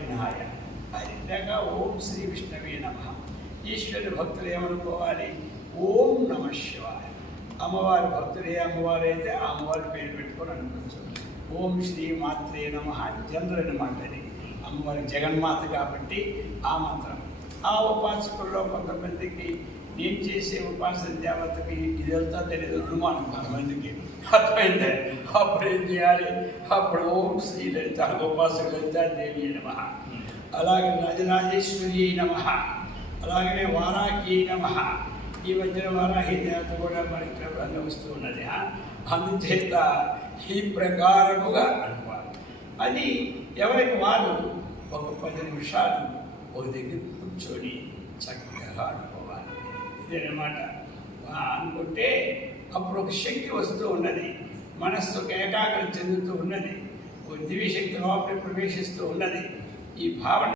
నారాయణాయ ఇందాక ఓం శ్రీ విష్ణవే నమ. ఈశ్వరుని భక్తులు ఏమనుకోవాలి? ఓం నమ శివాయ. అమ్మవారి భక్తులు అమ్మవారు అయితే ఆ అమ్మవారి పేరు పెట్టుకొని అనుకోవచ్చు. ఓం శ్రీ మాత్రే నమ జనరల్ అనమాట. అది అమ్మవారి జగన్మాత కాబట్టి ఆ మంత్రం. ఆ ఉపాసకుల్లో కొంతమందికి నేను చేసే ఉపాసన దేవతకి ఇదంతా తెలియదు అనుమానం కొంతమందికి. అర్థమైంది. అప్పుడు ఏం చేయాలి? అప్పుడు ఓం శ్రీ లలిత ఉపాసక లలితాదేవి నమ, అలాగే రాజరాజేశ్వరి నమ, అలాగనే వారాహి నమ. ఈ మధ్యన వారాహి దేవత కూడా మనకి ప్రభుత్వంలో వస్తూ ఉన్నది. అందుచేత ఈ ప్రకారముగా అనుకోవాలి. అది ఎవరికి వారు ఒక 10 నిమిషాలు ఒక దగ్గర కూర్చొని చక్కగా అనుకోవాలి. ఇదేనమాట. అనుకుంటే అప్పుడు ఒక శక్తి వస్తూ ఉన్నది, మనస్సుకు ఏకాగ్రత చెందుతూ ఉన్నది, దివ్యశక్తి లోపల ప్రవేశిస్తూ ఉన్నది. ఈ భావన